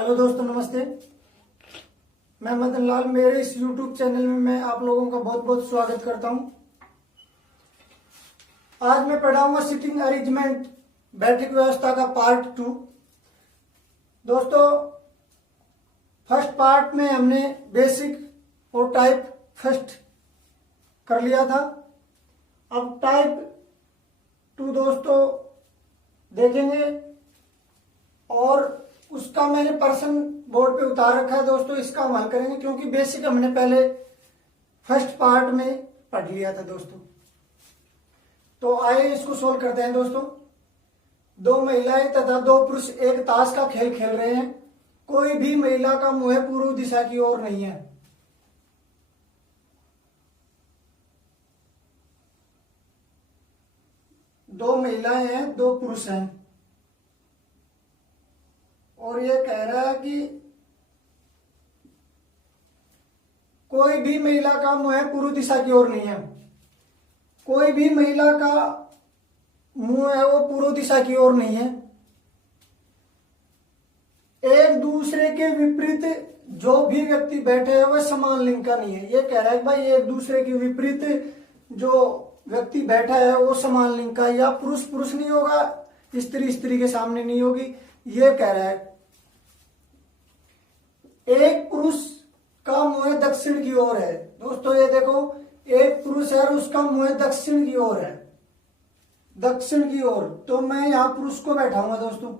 Hello दोस्तों, नमस्ते। मैं मदन लाल, मेरे इस YouTube चैनल में मैं आप लोगों का बहुत बहुत स्वागत करता हूं। आज मैं पढ़ाऊंगा सिटिंग अरेंजमेंट, बैठक व्यवस्था का पार्ट 2। दोस्तों, फर्स्ट पार्ट में हमने बेसिक और टाइप फर्स्ट कर लिया था। अब टाइप 2 दोस्तों देखेंगे और उसका मैंने पर्सन बोर्ड पे उतार रखा है दोस्तों। इसका हम हल करेंगे क्योंकि बेसिक हमने पहले फर्स्ट पार्ट में पढ़ लिया था दोस्तों। तो आइए इसको सोल्व करते हैं दोस्तों। 2 महिलाएं तथा 2 पुरुष एक ताश का खेल खेल रहे हैं। कोई भी महिला का मुंह पूर्व दिशा की ओर नहीं है। दो महिलाएं हैं, 2 पुरुष हैं और ये कह रहा है कि कोई भी महिला का मुंह पूर्व दिशा की ओर नहीं है। कोई भी महिला का मुंह है वो पूर्व दिशा की ओर नहीं है। एक दूसरे के विपरीत जो भी व्यक्ति बैठे हैं वह समान लिंग का नहीं है। ये कह रहा है कि भाई एक दूसरे के विपरीत जो व्यक्ति बैठा है वो समान लिंग का, या पुरुष पुरुष नहीं होगा, स्त्री स्त्री के सामने नहीं होगी। ये कह रहा है। एक पुरुष का मुंह दक्षिण की ओर है दोस्तों। ये देखो, एक पुरुष है और उसका मुंह दक्षिण की ओर है, दक्षिण की ओर। तो मैं यहां पुरुष को बैठाऊंगा दोस्तों।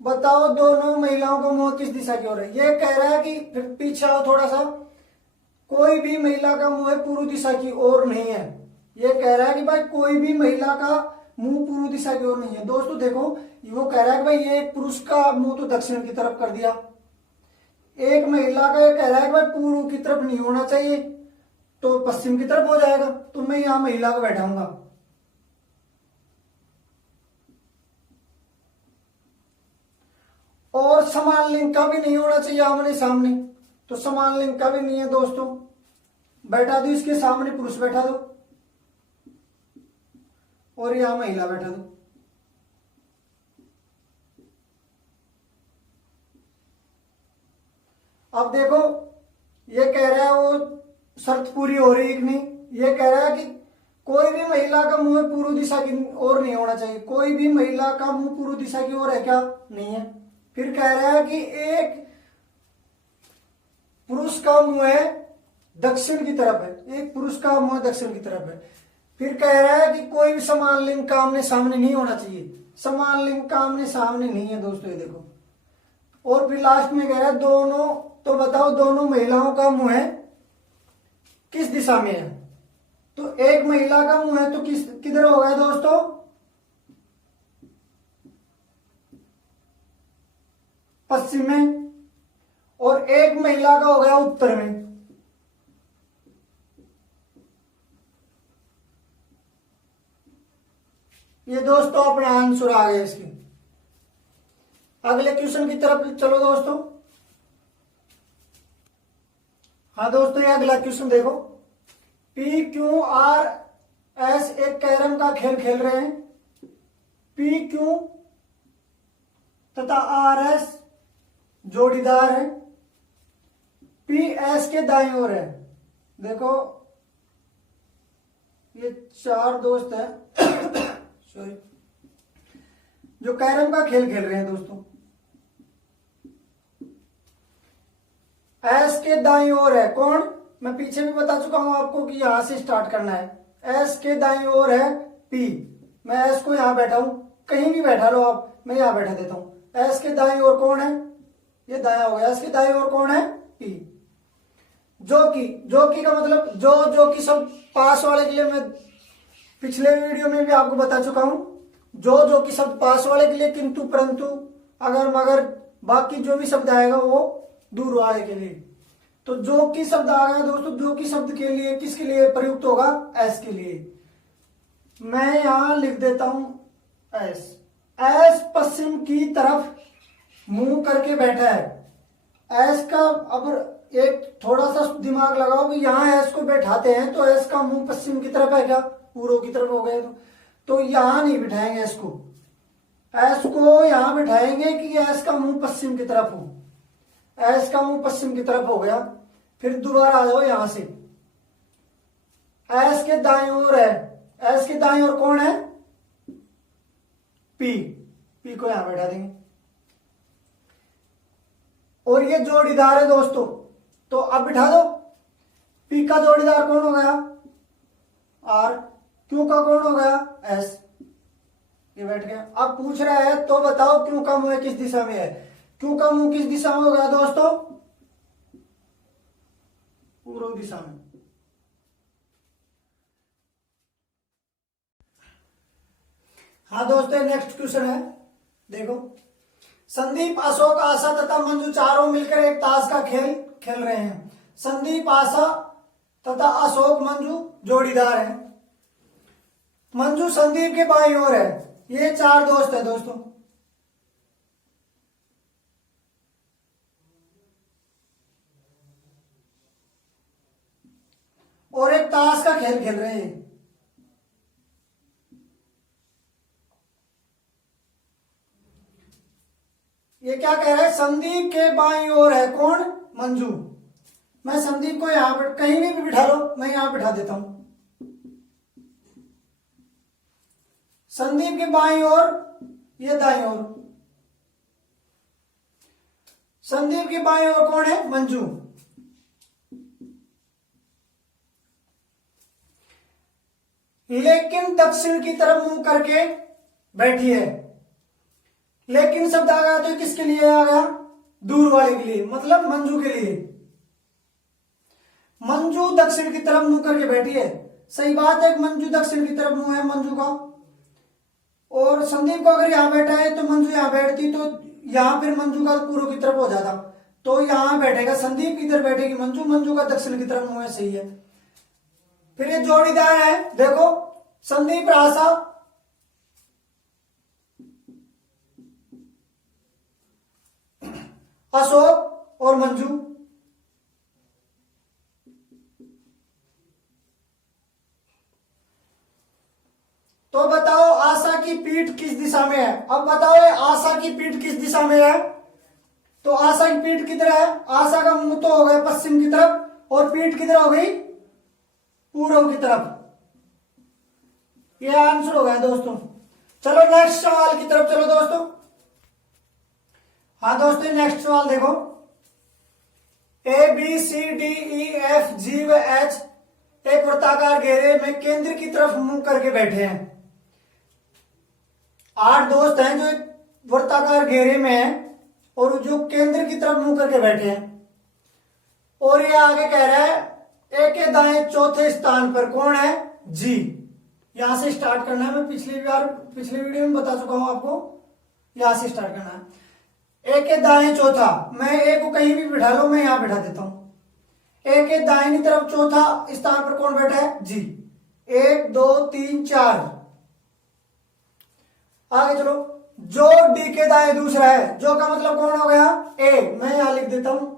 बताओ दोनों महिलाओं का मुंह किस दिशा की ओर है। ये कह रहा है कि फिर पीछे आओ थोड़ा सा। कोई भी महिला का मुंह पूर्व दिशा की ओर नहीं है। ये कह रहा है कि भाई कोई भी महिला का मुंह पूर्व दिशा की ओर नहीं है। दोस्तों देखो, वो कह रहा है कि भाई ये एक पुरुष का मुंह तो दक्षिण की तरफ कर दिया, एक महिला का ये कह रहा है कि भाई पूर्व की तरफ नहीं होना चाहिए तो पश्चिम की तरफ हो जाएगा। तो मैं यहां महिला को बैठाऊंगा। और समान लिंग का भी नहीं होना चाहिए आमने सामने, तो समान लिंग का भी नहीं है दोस्तों। बैठा दो, इसके सामने पुरुष बैठा दो और यहां महिला बैठा दो। अब देखो, ये कह रहा है वो शर्त पूरी हो रही है कि नहीं। ये कह रहा है कि कोई भी महिला का मुंह पूर्व दिशा की ओर नहीं होना चाहिए। कोई भी महिला का मुंह पूर्व दिशा की ओर है क्या? नहीं है। फिर कह रहा है कि एक पुरुष का मुंह दक्षिण की तरफ है, एक पुरुष का मुंह दक्षिण की तरफ है। फिर कह रहा है कि कोई भी समान लिंग का आमने सामने नहीं होना चाहिए। समान लिंग का आमने सामने नहीं है दोस्तों, ये देखो। और फिर लास्ट में कह रहा है दोनों, तो बताओ दोनों महिलाओं का मुंह किस दिशा में है। तो एक महिला का मुंह है तो किधर हो गया दोस्तों? पश्चिम में। और एक महिला का हो गया उत्तर में। ये दोस्तों अपना आंसर आ गया इसकी। अगले क्वेश्चन की तरफ चलो दोस्तों। हाँ दोस्तों, ये अगला क्वेश्चन देखो। पी क्यू आर एस एक कैरम का खेल खेल रहे हैं। पी क्यू तथा आर एस जोड़ीदार है। पी एस के दाईं ओर है। देखो, ये 4 दोस्त है सॉरी, जो कैरम का खेल खेल रहे हैं दोस्तों। एस के दाईं ओर है कौन? मैं पीछे भी बता चुका हूं आपको कि यहां से स्टार्ट करना है। एस के दाईं ओर है पी। मैं एस को यहां बैठा हूं, कहीं भी बैठा लो आप, मैं यहां बैठा देता हूं। एस के दाईं ओर कौन है? ये दाया हो गया। एस के दाईं ओर कौन है? पी। जो की का मतलब जो की सब पास वाले के लिए मैं पिछले वीडियो में भी आपको बता चुका हूं। जो की शब्द पास वाले के लिए, किंतु परंतु अगर मगर बाकी जो भी शब्द आएगा वो दूर वाले के लिए। तो जो की शब्द आ गया दोस्तों, जो की शब्द के लिए किसके लिए प्रयुक्त होगा? एस के लिए। मैं यहां लिख देता हूं एस। एस पश्चिम की तरफ मुंह करके बैठा है। एस का अब एक थोड़ा सा दिमाग लगाओ कि यहां एस को बैठाते हैं तो एस का मुंह पश्चिम की तरफ है क्या? पूर्व की तरफ हो गया। तो यहां नहीं बिठाएंगे एस को। एस को यहां बिठाएंगे कि एस का मुंह पश्चिम की तरफ हो। एस का मुंह पश्चिम की तरफ हो गया। फिर दोबारा आ जाओ यहां से। एस के दाएं ओर है, एस के दाएं ओर कौन है? पी। पी को यहां बैठा देंगे। और ये जोड़ीदार है दोस्तों, तो अब बिठा दो। पी का जोड़ीदार कौन हो गया? आर। क्यू का कौन हो गया? एस। ये बैठ गया। अब पूछ रहा है तो बताओ क्यू का मुंह किस दिशा में है? क्यू का मुंह किस दिशा में हो गया दोस्तों? पूर्व दिशा में। हाँ दोस्तों, नेक्स्ट क्वेश्चन है, देखो। संदीप, अशोक, आशा तथा मंजू चारों मिलकर एक ताश का खेल खेल रहे हैं। संदीप, आशा तथा अशोक, मंजू जोड़ीदार हैं। मंजू संदीप के बाईं ओर है। ये चार दोस्त है दोस्तों। और एक ताश का खेल खेल रहे हैं। ये क्या कह रहा है? संदीप के बाईं ओर है कौन? मंजू। मैं संदीप को यहां पर कहीं भी बिठा लो, मैं यहां बिठा देता हूं। संदीप के बाईं ओर, ये दाईं ओर। संदीप के बाईं ओर कौन है? मंजू। लेकिन दक्षिण की तरफ मुंह करके बैठी है। लेकिन शब्द आ गया तो किसके लिए आ गया? दूर वाले के लिए, मतलब मंजू के लिए। मंजू दक्षिण की तरफ मुंह करके बैठी है। सही बात है, मंजू दक्षिण की तरफ मुंह है मंजू का। और संदीप को अगर यहां बैठा है तो मंजू यहां बैठती, तो यहां फिर मंजू का पूर्व की तरफ हो जाता। तो यहां बैठेगा संदीप, इधर बैठेगी मंजू। मंजू का दक्षिण की तरफ मुंह है, सही है। फिर ये जोड़ीदार है, देखो। संदीप, आशा, अशोक और मंजू। तो बताओ आशा की पीठ किस दिशा में है? अब बताओ ये आशा की पीठ किस दिशा में है? तो आशा की पीठ किधर है? आशा का मुंह तो हो गया पश्चिम की तरफ, और पीठ किधर हो गई? पूर्व की तरफ। ये आंसर हो गया दोस्तों। चलो नेक्स्ट सवाल की तरफ चलो दोस्तों। हाँ दोस्तों, नेक्स्ट सवाल देखो। A B C D E F G व एच एक वृत्ताकार घेरे में केंद्र की तरफ मुंह करके बैठे हैं। 8 दोस्त हैं जो एक वृत्ताकार घेरे में हैं और जो केंद्र की तरफ मुंह करके बैठे हैं। और ये आगे कह रहा है ए के दाएं चौथे स्थान पर कौन है? जी। यहां से स्टार्ट करना है। मैं पिछली वीडियो में बता चुका हूं आपको, यहां से स्टार्ट करना है। ए के दाएं चौथा, मैं ए को कहीं भी बिठा लो, मैं यहां बिठा देता हूं। ए के दाहिनी तरफ चौथा स्थान पर कौन बैठा है? जी। 1 2 3 4। आगे चलो। जो डी के दाएं दूसरा है, जो का मतलब कौन हो गया? ए। मैं यहां लिख देता हूं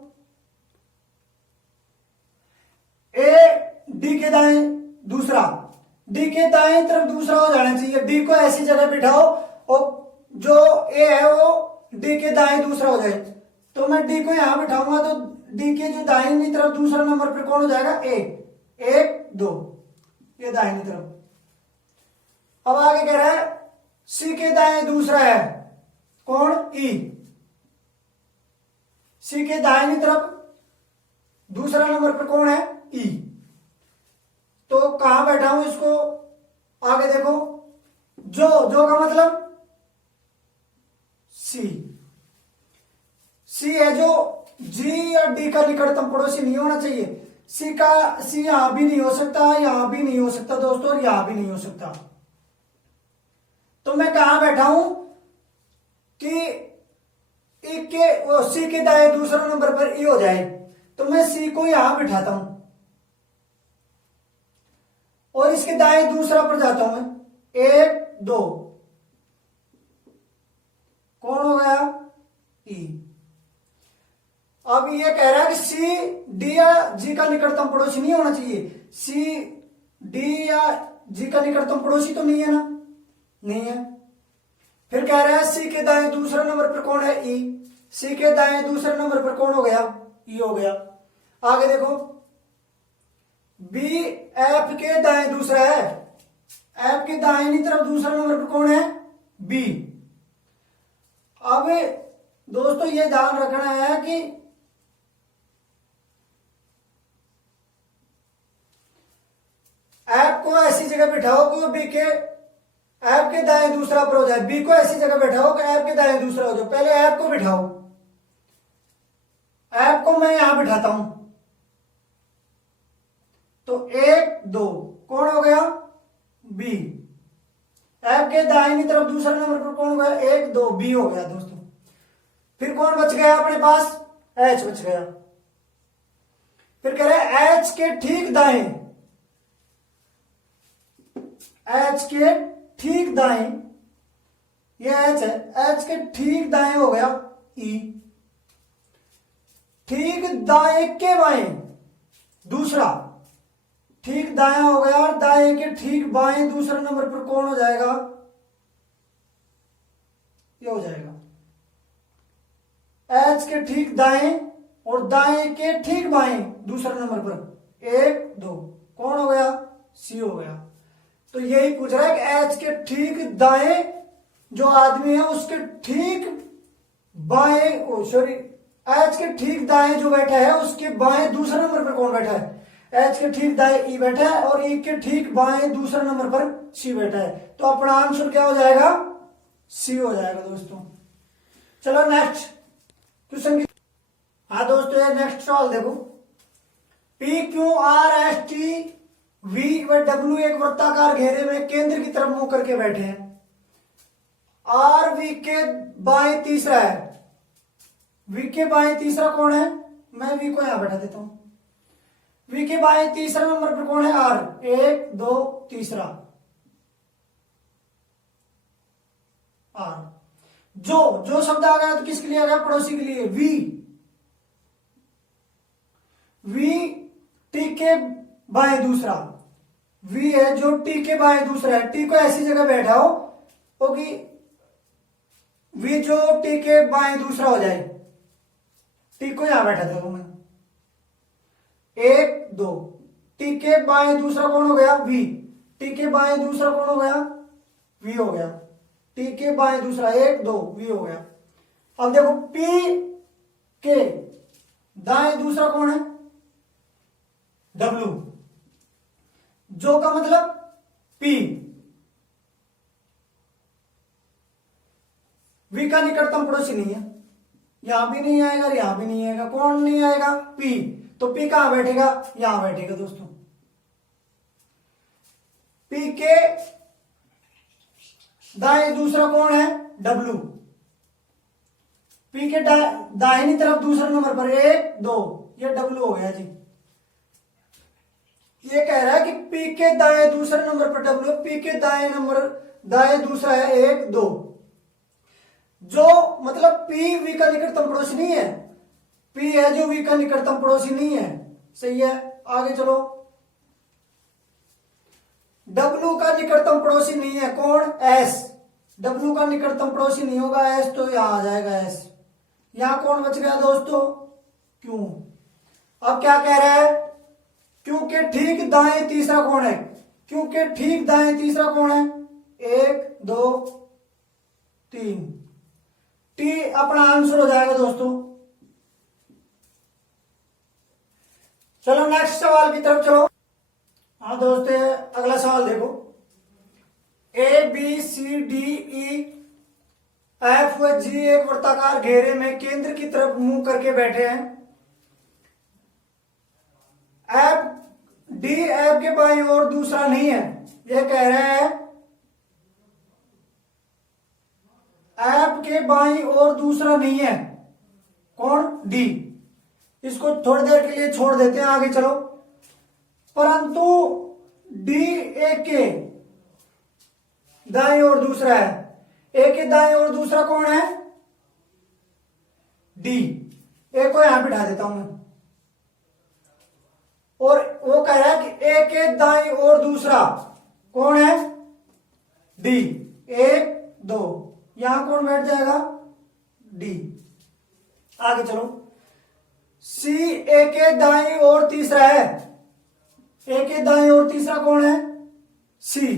ए डी के दाएं दूसरा। डी के दाएं तरफ दूसरा हो जाना चाहिए। डी को ऐसी जगह बिठाओ और जो ए है वो डी के दाएं दूसरा हो जाए। तो मैं डी को यहां बिठाऊंगा तो डी के जो दाहिनी तरफ दूसरा नंबर पर कौन हो जाएगा? ए। 1 2, ये दाहिनी तरफ। अब आगे कह रहा है सी के दाएं दूसरा है कौन? ई। सी के दाहिनी तरफ दूसरा नंबर पर कौन है? ई। तो कहां बैठा हूं इसको? आगे देखो। जो का मतलब सी। सी है जो जी या डी का निकटतम पड़ोसी नहीं होना चाहिए। सी यहां भी नहीं हो सकता, यहां भी नहीं हो सकता दोस्तों, और यहां भी नहीं हो सकता। तो मैं कहां बैठा हूं कि सी के दाएं दूसरा नंबर पर ई हो जाए, तो मैं सी को यहां बिठाता हूं और इसके दाएं दूसरा पर जाता हूं मैं। 1 2, कौन हो गया? ई। अब ये कह रहा है कि सी डी या जी का निकटतम पड़ोसी नहीं होना चाहिए। सी डी या जी का निकटतम पड़ोसी तो नहीं है ना, नहीं है। फिर कह रहा है सी के दाएं दूसरे नंबर पर कौन है, ई। सी के दाएं दूसरे नंबर पर कौन हो गया, ई हो गया। आगे देखो, बी एफ के दाएं दूसरा है, एफ के दाहिनी तरफ दूसरा नंबर पर कौन है, बी। अब दोस्तों ये ध्यान रखना है कि एफ को ऐसी जगह बिठाओ कि बी के एफ के दाएं दूसरा पर हो जाए, बी को ऐसी जगह बैठाओ कि एफ के दाएं दूसरा हो जाए। पहले एफ को बिठाओ, एफ को मैं यहां बिठाता हूं तो 1 2 कौन हो गया, बी। एफ के दाहिनी तरफ दूसरा नंबर पर कौन हो गया, 1 2 बी हो गया दोस्तों। फिर कौन बच गया अपने पास, एच बच गया। फिर कह रहे हैं एच के ठीक दाएं, एच के ठीक दाएं, ये एच है, एच के ठीक दाएं हो गया ई। ठीक दाएं के बाएं दूसरा, ठीक दाएं हो गया और दाएं के ठीक बाएं दूसरे नंबर पर कौन हो जाएगा, ये हो जाएगा एच के ठीक दाएं और दाएं के ठीक बाएं दूसरे नंबर पर 1 2 कौन हो गया, सी हो गया। तो यही पूछ रहा है कि एच के ठीक दाएं जो आदमी है उसके ठीक बाएं, ओ सॉरी, एच के ठीक दाएं जो बैठा है उसके बाएं दूसरे नंबर पर कौन बैठा है, एच के ठीक दाएं ई बैठा है और ई के ठीक बाएं दूसरे नंबर पर सी बैठा है। तो अपना आंसर क्या हो जाएगा, सी हो जाएगा दोस्तों। चलो नेक्स्ट क्वेश्चन। हाँ दोस्तों ये नेक्स्ट सवाल देखो, P Q R S T V व डब्ल्यू एक वृत्ताकार घेरे में केंद्र की तरफ मुंह करके बैठे हैं। आर वी के बाएं तीसरा है, वी के बाएं तीसरा कौन है, मैं वी को यहां बैठा देता हूं। वी के बाएं तीसरा नंबर पर कौन है, आर, 1 2 तीसरा आर। जो शब्द आ गया तो किसके लिए आ गया, पड़ोसी के लिए, वी। वी टी के बाएं दूसरा, वी है जो टी के बाएं दूसरा है। टी को ऐसी जगह बैठा हो कि वी जो टी के बाएं दूसरा हो जाए। टी को यहां बैठा था मैं, 1 2 टी के बाएं दूसरा कौन हो गया, वी। टी के बाएं दूसरा कौन हो गया, वी हो गया। टी के बाएं दूसरा 1 2 वी हो गया। अब देखो पी के दाएं दूसरा कौन है, डब्ल्यू, जो का मतलब पी। वी का निकटतम पड़ोसी नहीं है, यहां भी नहीं आएगा, यहां भी नहीं आएगा। कौन नहीं आएगा, पी। तो पी कहां बैठेगा, यहां बैठेगा दोस्तों। पी के दाएं दूसरा कौन है, डब्ल्यू। पी के दाहिनी तरफ दूसरा नंबर पर 1 2 ये डब्ल्यू हो गया जी। ये कह रहा है कि पी के दाएं दूसरे नंबर पर डब्ल्यू, पी के दाएं दूसरा है 1 2, जो मतलब पी वी का निकटतम पड़ोसी नहीं है। पी है जो वी का निकटतम पड़ोसी नहीं है, सही है। आगे चलो, डब्ल्यू का निकटतम पड़ोसी नहीं है कौन, एस। डब्ल्यू का निकटतम पड़ोसी नहीं होगा एस, तो यहां आ जाएगा एस। यहां कौन बच गया दोस्तों, क्यू। अब क्या कह रहा है, क्यू के ठीक दाएं तीसरा कौन है, क्यू के ठीक दाएं तीसरा कौन है, 1 2 3। टी अपना आंसर हो जाएगा दोस्तों। चलो नेक्स्ट सवाल की तरफ चलो। हाँ दोस्तों अगला सवाल देखो, A B C D E F व जी एक वृत्ताकार घेरे में केंद्र की तरफ मुंह करके बैठे हैं। एफ डी एफ के बाईं ओर दूसरा नहीं है, यह कह रहा है एफ के बाईं ओर दूसरा नहीं है कौन, डी। इसको थोड़ी देर के लिए छोड़ देते हैं, आगे चलो। परंतु डी ए के दाईं ओर दूसरा है, ए के दाईं ओर दूसरा कौन है, डी। ए को यहां बिठा देता हूं मैं, और वो कह रहा है कि ए के दाईं ओर दूसरा कौन है, डी। 1 2, यहां कौन बैठ जाएगा, डी। आगे चलो, सी ए के दाईं ओर तीसरा है, ए के दाईं ओर तीसरा कौन है, सी।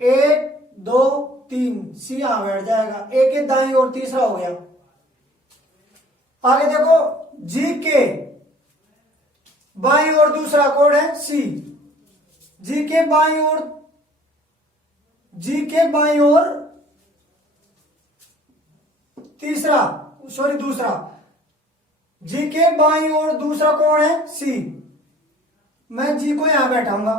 1 2 3, सी यहां बैठ जाएगा, ए के दाईं ओर तीसरा हो गया। आगे देखो, जी के बाईं ओर दूसरा कौन है, सी। जी के बाईं ओर, जी के बाईं ओर तीसरा, सॉरी दूसरा, जी के बाईं ओर दूसरा कौन है, सी। मैं जी को यहां बैठाऊंगा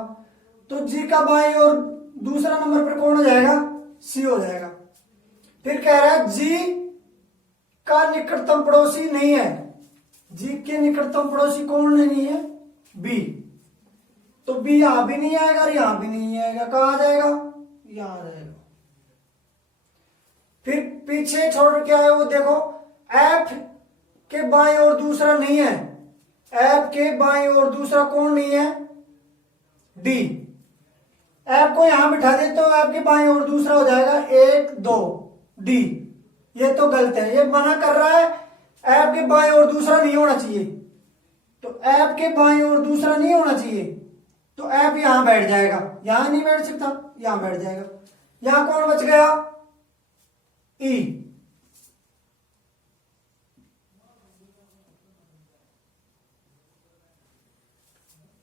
तो जी का बाईं ओर दूसरा नंबर पर कौन हो जाएगा, सी हो जाएगा। फिर कह रहा है जी का निकटतम पड़ोसी नहीं है, जी के निकटतम पड़ोसी कौन नहीं है, बी। तो बी यहां भी नहीं आएगा और यहां भी नहीं आएगा, कहां आ जाएगा, यहां आ जाएगा। फिर पीछे छोड़ के आए वो देखो, एफ के बाईं ओर दूसरा नहीं है, एफ के बाईं ओर दूसरा कौन नहीं है, डी। एफ को यहां बिठा दे तो एफ के बाईं ओर दूसरा हो जाएगा 1 2, डी। ये तो गलत है, ये मना कर रहा है एफ के बाईं ओर दूसरा नहीं होना चाहिए, तो एफ के बाईं ओर दूसरा नहीं होना चाहिए, तो एफ यहां बैठ जाएगा, यहां नहीं बैठ सकता, यहां बैठ जाएगा। यहां कौन बच गया, ई।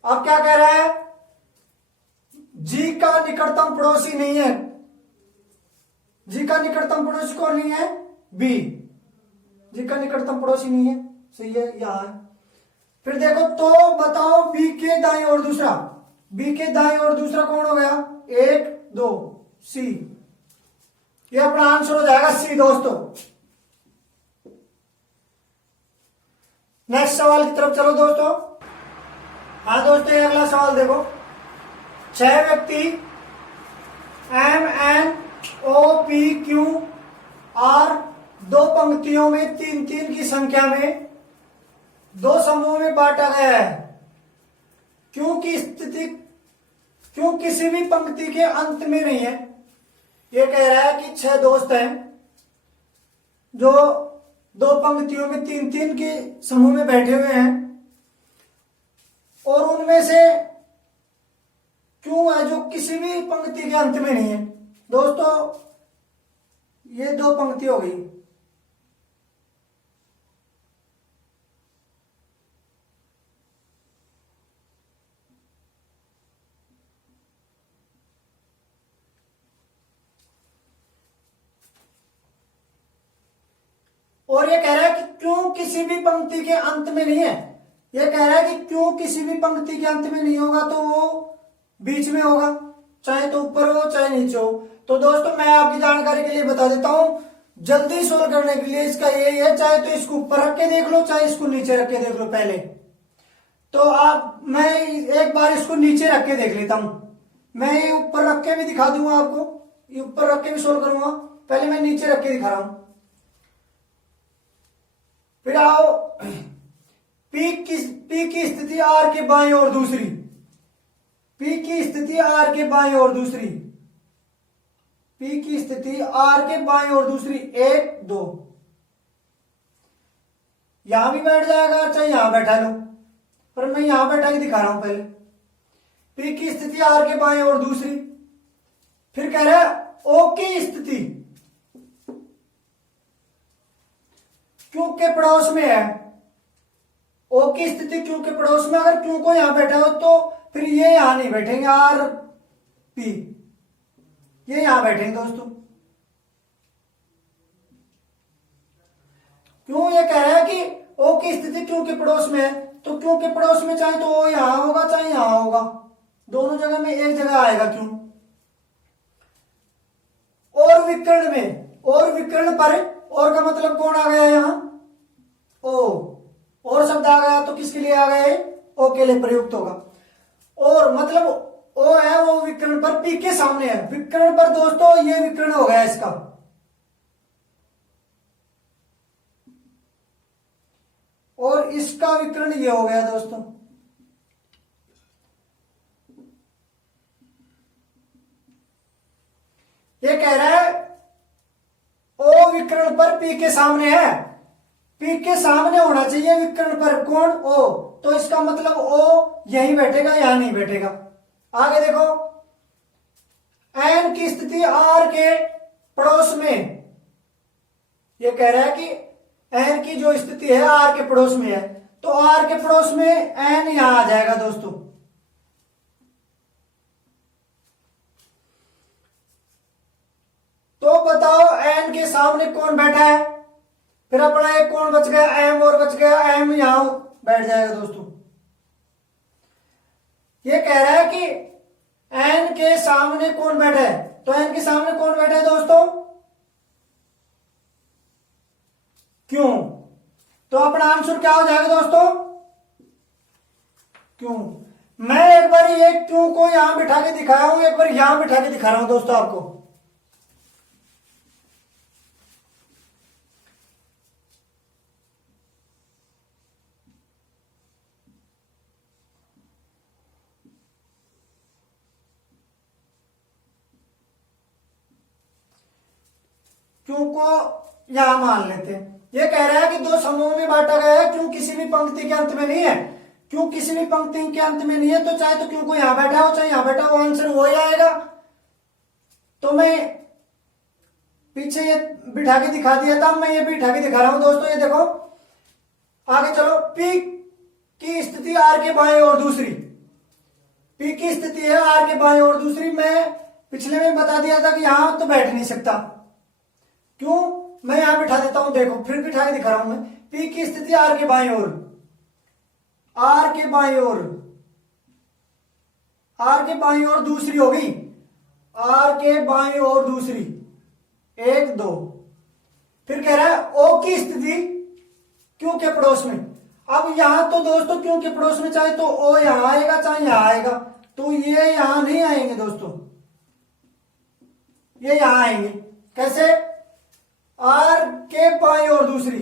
अब क्या कह रहा है, जी का निकटतम पड़ोसी नहीं है, जी का निकटतम पड़ोसी कौन नहीं है, बी। जी का निकटतम पड़ोसी नहीं है, सही है, यहां है। फिर देखो, तो बताओ बी के दाईं ओर दूसरा, बी के दाईं ओर दूसरा कौन हो गया, 1 2, सी। ये अपना आंसर हो जाएगा सी दोस्तों। नेक्स्ट सवाल की तरफ चलो दोस्तों। हाँ दोस्तों, ये अगला सवाल देखो, 6 व्यक्ति M N O P Q R 2 पंक्तियों में 3 3 की संख्या में 2 समूहों में बांटा गया है। क्यों की स्थिति, क्यों किसी भी पंक्ति के अंत में नहीं है। ये कह रहा है कि 6 दोस्त हैं जो 2 पंक्तियों में 3 3 के समूह में बैठे हुए हैं, और उनमें से क्यों है जो किसी भी पंक्ति के अंत में नहीं है। दोस्तों ये 2 पंक्ति हो गई, और ये कह रहा है कि क्यों किसी भी पंक्ति के अंत में नहीं है। ये कह रहा है कि क्यों किसी भी पंक्ति के अंत में नहीं होगा, तो वो बीच में होगा, चाहे तो ऊपर हो चाहे नीचे हो। तो दोस्तों मैं आपकी जानकारी के लिए बता देता हूं, जल्दी सोल्व करने के लिए इसका यही है, चाहे तो इसको ऊपर रख के देख लो चाहे इसको नीचे रख के देख लो। पहले तो मैं एक बार इसको नीचे रख के देख लेता हूं, मैं ये ऊपर रख के भी दिखा दूंगा आपको, ये ऊपर रख के भी सोल्व करूंगा। पहले मैं नीचे रख के दिखा रहा हूं। फिर आओ, पी की स्थिति आर के बाईं ओर दूसरी, पी की स्थिति आर के बाईं ओर दूसरी, पी की स्थिति आर के बाईं ओर दूसरी 1 2, यहां भी बैठ जाएगा चाहे यहां बैठा लो, पर मैं यहां बैठा के दिखा रहा हूं। पहले पी की स्थिति आर के बाईं ओर दूसरी, फिर कह रहा है ओ की स्थिति क्यू के पड़ोस में है, ओ की स्थिति क्यू के पड़ोस में। अगर क्यू को यहां बैठा हो तो फिर ये यहां नहीं बैठेंगे, आर पी ये यहां बैठेंगे दोस्तों। क्यों ये कह रहा है कि ओ की स्थिति क्यू के पड़ोस में है, तो क्यू के पड़ोस में चाहे तो ओ यहां होगा चाहे यहां होगा, दोनों जगह में एक जगह आएगा क्यू। और विकर्ण में, और विकर्ण पर, और का मतलब कौन आ गया यहां, ओ। और शब्द आ गया तो किसके लिए आ गया, ओ के लिए प्रयुक्त होगा। और मतलब ओ है वो विकर्ण पर, पी के सामने है, विकर्ण पर दोस्तों ये विकर्ण हो गया इसका। और इसका विकर्ण ये हो गया दोस्तों। ये कह रहा है ओ विकर्ण पर पी के सामने है, पी के सामने होना चाहिए विकर्ण पर कौन, ओ, तो इसका मतलब ओ यहीं बैठेगा, यहां नहीं बैठेगा। आगे देखो, एन की स्थिति आर के पड़ोस में, ये कह रहा है कि एन की जो स्थिति है आर के पड़ोस में है, तो आर के पड़ोस में एन यहां आ जाएगा दोस्तों। तो बताओ एन के सामने कौन बैठा है, फिर अपना एक कौन बच गया, एम और बच गया, एम यहां बैठ जाएगा दोस्तों। ये कह रहा है कि एन के सामने कौन बैठा है, तो एन के सामने कौन बैठा है दोस्तों, क्यों, तो अपना आंसर क्या हो जाएगा दोस्तों, क्यों। मैं एक बार ये क्यों को यहां बिठा के दिखाया हूं, एक बार यहां बिठा के दिखा रहा हूं दोस्तों आपको। क्यों को यहां मान लेते हैं। ये कह रहा है कि दो समूह में बांटा गया है, क्यों किसी भी पंक्ति के अंत में नहीं है, क्यों किसी भी पंक्ति के अंत में नहीं है, तो चाहे तो क्यों को यहां बैठा हो चाहे यहां बैठा हो, आंसर वो ही आएगा। तो मैं पीछे ये बिठा के दिखा दिया था, मैं ये बिठा के दिखा रहा हूं दोस्तों। ये देखो आगे चलो, पी की स्थिति आर के बाएं और दूसरी, पी की स्थिति है आर के बाएं और दूसरी, मैं पिछले में बता दिया था कि यहां तो बैठ नहीं सकता, क्यों, मैं यहां बिठा देता हूं, देखो फिर बिठा के दिखा रहा हूं मैं। पी की स्थिति आर के बाएं ओर, आर के बाएं ओर, आर के बाएं ओर दूसरी होगी, आर के बाएं ओर दूसरी, एक दो, फिर कह रहा है ओ की स्थिति क्यों के पड़ोस में। अब यहां तो दोस्तों क्यों के पड़ोस में चाहे तो ओ यहां आएगा चाहे यहां आएगा, तो ये यहां नहीं आएंगे दोस्तों, ये यहां आएंगे। कैसे, आर के बाएं और दूसरी,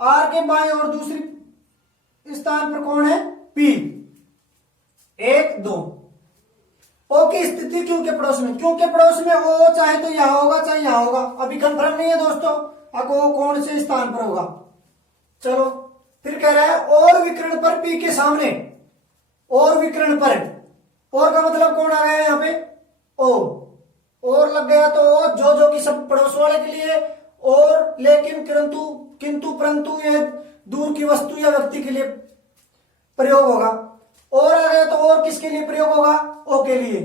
आर के बाएं और दूसरी स्थान पर कौन है, पी, एक दो। ओ की स्थिति क्यों के पड़ोस में, क्यों के पड़ोस में ओ चाहे तो यहां होगा चाहे यहां होगा, अभी कंफर्म नहीं है दोस्तों अब वो कौन से स्थान पर होगा। चलो फिर कह रहा है और विकर्ण पर पी के सामने, और विकर्ण पर, और का मतलब कौन आ गया यहां पे, ओ, और लग गया तो जो जो की सब पड़ोस वाले के लिए, और लेकिन किंतु किंतु परंतु ये दूर की वस्तु या व्यक्ति के लिए प्रयोग होगा। और आ गया तो और किसके लिए प्रयोग होगा, ओ के लिए,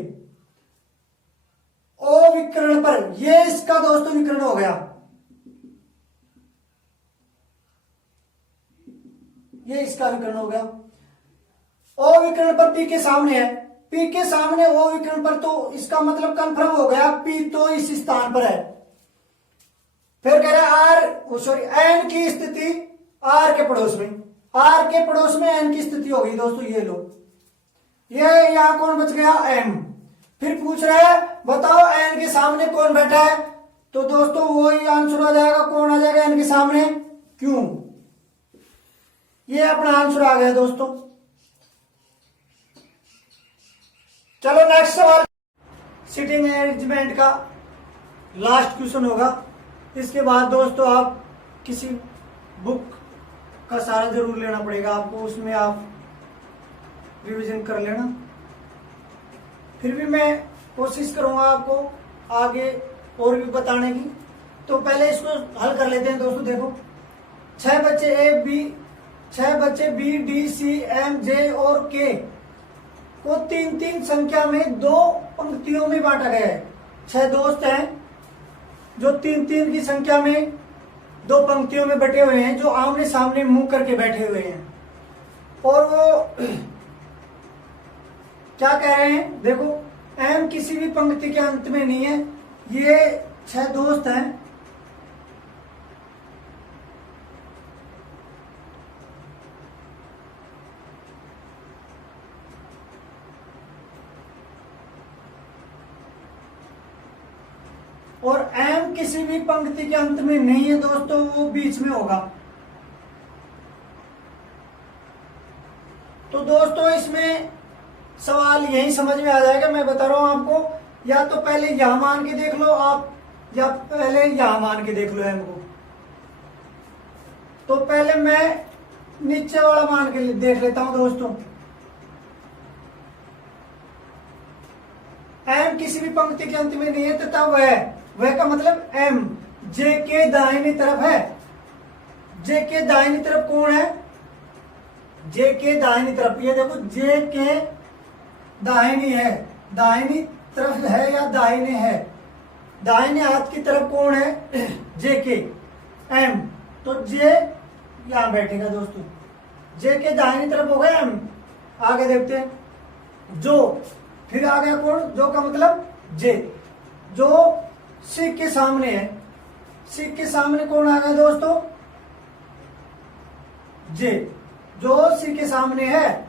ओ विकर्ण पर, ये इसका दोस्तों विकर्ण हो गया, ये इसका विकर्ण हो गया। ओ विकर्ण पर पी के सामने है, पी के सामने ओ विकर्ण पर, तो इसका मतलब कंफर्म हो गया पी तो इस स्थान पर है। फिर कह रहे आर सॉरी एन की स्थिति आर के पड़ोस में, आर के पड़ोस में एन की स्थिति होगी दोस्तों, ये लो, ये यहां कौन बच गया, एम। फिर पूछ रहा है बताओ एन के सामने कौन बैठा है, तो दोस्तों वही आंसर आ जाएगा, कौन आ जाएगा एन के सामने, क्यों। ये अपना आंसर आ गया दोस्तों। चलो नेक्स्ट सवाल, सिटिंग अरेंजमेंट का लास्ट क्वेश्चन होगा। इसके बाद दोस्तों आप किसी बुक का सहारा जरूर लेना पड़ेगा आपको, उसमें आप रिवीजन कर लेना। फिर भी मैं कोशिश करूंगा आपको आगे और भी बताने की। तो पहले इसको हल कर लेते हैं दोस्तों। देखो 6 बच्चे B D C M J और के को 3-3 संख्या में 2 पंक्तियों में बांटा गया है। 6 दोस्त हैं जो 3-3 की संख्या में 2 पंक्तियों में बटे हुए हैं, जो आमने सामने मुंह करके बैठे हुए हैं। और वो क्या कह रहे हैं, देखो एम किसी भी पंक्ति के अंत में नहीं है। ये 6 दोस्त हैं, और एम किसी भी पंक्ति के अंत में नहीं है दोस्तों, वो बीच में होगा। तो दोस्तों इसमें सवाल यही समझ में आ जाएगा। मैं बता रहा हूं आपको, या तो पहले यहां मान के देख लो आप, या पहले यहां मान के देख लो एम को। तो पहले मैं नीचे वाला मान के देख लेता हूं दोस्तों। एम किसी भी पंक्ति के अंत में नहीं है तथा वह का मतलब एम जे के दाहिनी तरफ है। जे के दाहिनी तरफ कौन है? जे के दाहिनी तरफ, ये देखो जे के दाहिनी है, दाहिनी तरफ है या दाहिने है, दाहिने हाथ की तरफ कौन है? जे के एम। तो जे यहां बैठेगा दोस्तों, जे के दाहिनी तरफ हो गया एम। आगे देखते हैं जो, फिर आ गया कौन? जो का मतलब जे, जो सी के सामने है। सी के सामने कौन आ गया दोस्तों? जे, जो सी के सामने है,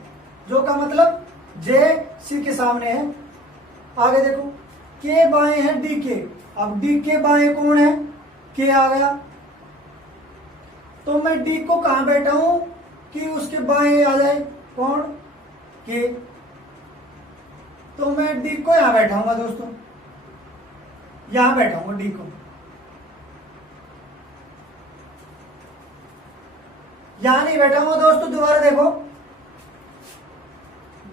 जो का मतलब जे सी के सामने है। आगे देखो के बाएं है डी के। अब डी के बाएं कौन है? के आ गया। तो मैं डी को कहां बैठा हूं कि उसके बाएं आ जाए कौन? के। तो मैं डी को यहां बैठाऊंगा दोस्तों, यहां बैठाऊंगा डी को, यहां नहीं बैठाऊंगा दोस्तों। दोबारा देखो,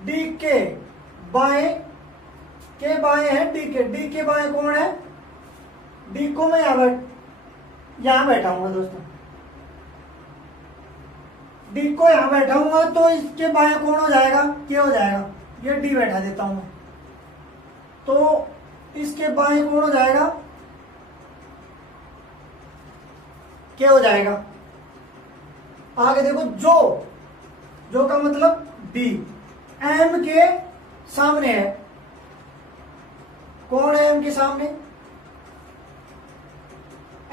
डी के बाएं, के बाएं है डी के, डी के बाएं कौन है? डी को मैं यहां बैठाऊंगा दोस्तों, डी को यहां बैठाऊंगा। तो इसके बाएं कौन हो जाएगा? के हो जाएगा। ये डी बैठा देता हूं मैं, तो इसके बाएं कौन हो जाएगा? के हो जाएगा। आगे देखो जो, जो का मतलब डी एम के सामने है। कौन है एम के सामने?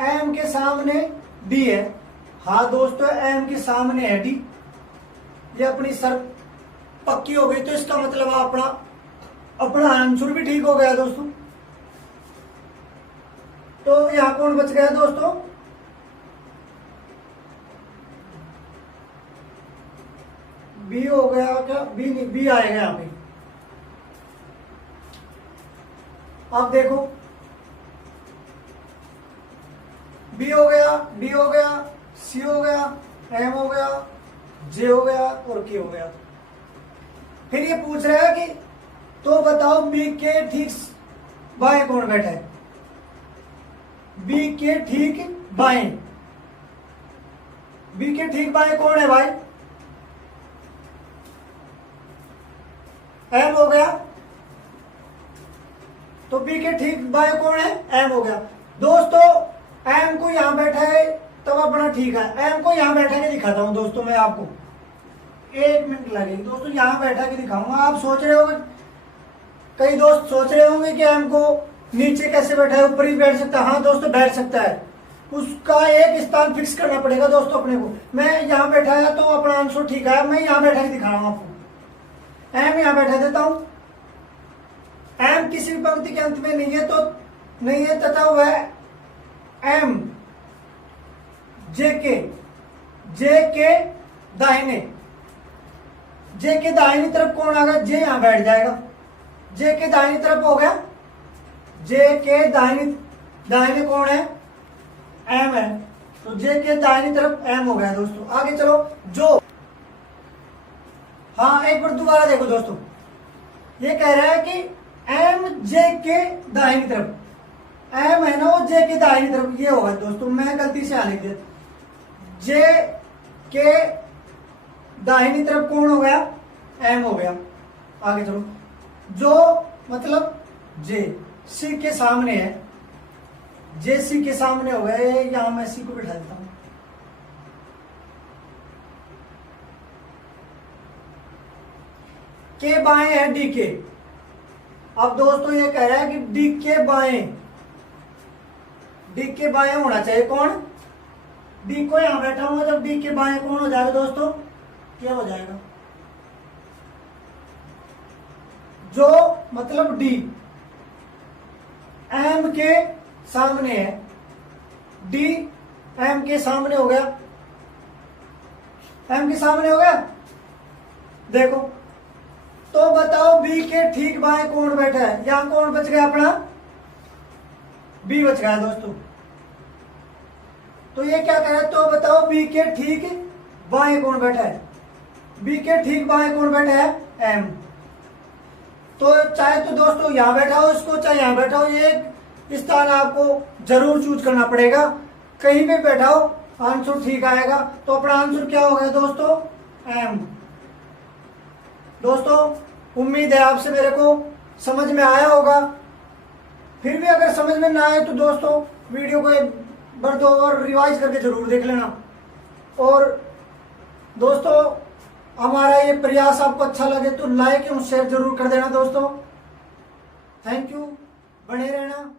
एम के सामने डी है। हाँ दोस्तों, एम के सामने है डी। ये अपनी सर पक्की हो गई, तो इसका मतलब अपना आंसर भी ठीक हो गया दोस्तों। तो यहां कौन बच गया दोस्तों? बी हो गया क्या? बी नहीं, बी आएगा यहां पे। अब देखो, बी हो गया, डी हो गया, सी हो गया, एम हो गया, जे हो गया और के हो गया। फिर ये पूछ रहा है कि तो बताओ बी के ठीक बाएं कौन बैठा है? बी के ठीक बाएं, बी के ठीक बाएं कौन है भाई? एम हो गया। तो बी के ठीक बाएं कौन है? एम हो गया दोस्तों। एम को यहां बैठा है तब अपना ठीक है। एम को यहां बैठा के दिखाता हूं दोस्तों मैं आपको, 1 मिनट लगेगी दोस्तों। यहां बैठा के दिखाऊंगा। आप सोच रहे होंगे, कई दोस्त सोच रहे होंगे कि एम को नीचे कैसे बैठा है, ऊपर ही बैठ सकता है। हाँ दोस्तों, बैठ सकता है। उसका एक स्थान फिक्स करना पड़ेगा दोस्तों अपने को। मैं यहां बैठा है तो अपना आंसर ठीक है। मैं यहां बैठा के दिखा रहा हूं आपको। एम यहां बैठा देता हूं। एम किसी भी पंक्ति के अंत में नहीं है, तो नहीं है तथा वह एम जे के दाहिने, जे के दाहिनी तरफ कौन आ गया? जे यहां बैठ जाएगा। जे के दाहिनी तरफ हो गया। जे के दाहिने कौन है? एम है। तो जे के दाहिनी तरफ एम हो गया दोस्तों। आगे चलो, जो, हाँ एक बार दोबारा देखो दोस्तों। ये कह रहा है कि एम जे के दाहिनी तरफ, एम है ना वो जे के दाहिनी तरफ, ये होगा दोस्तों। मैं गलती से लिख दिया। जे के दाहिनी तरफ कौन हो गया? एम हो गया। आगे चलो, जो मतलब जे सी के सामने है, जे सी के सामने हो गया। यहां मैं सी को बिठा देता हूं। के बाएं है डी के। अब दोस्तों ये कह रहा है कि डी के बाएं होना चाहिए कौन? डी को यहां बैठा हूं, जब डी के बाएं कौन हो जाएगा दोस्तों? क्या हो जाएगा? जो मतलब डी एम के सामने है। डी एम के सामने हो गया। एम के सामने हो गया। देखो तो बताओ बी के ठीक बाएं कौन बैठा है? यहां कौन बच गया अपना? बी बच गया दोस्तों। तो ये क्या कह रहा है? तो बताओ बी के ठीक बाएं कौन बैठा है? बी के ठीक बाएं कौन बैठा है? एम। तो चाहे तो दोस्तों यहां बैठा हो इसको, चाहे यहां बैठा हो, ये स्थान आपको जरूर चूज करना पड़ेगा। कहीं पे बैठा हो आंसर ठीक आएगा। तो अपना आंसर क्या होगा दोस्तों? एम। दोस्तों उम्मीद है आपसे मेरे को समझ में आया होगा। फिर भी अगर समझ में ना आए तो दोस्तों वीडियो को एक बार दो और रिवाइज करके जरूर देख लेना। और दोस्तों हमारा ये प्रयास आपको अच्छा लगे तो लाइक एवं शेयर जरूर कर देना दोस्तों। थैंक यू, बने रहना।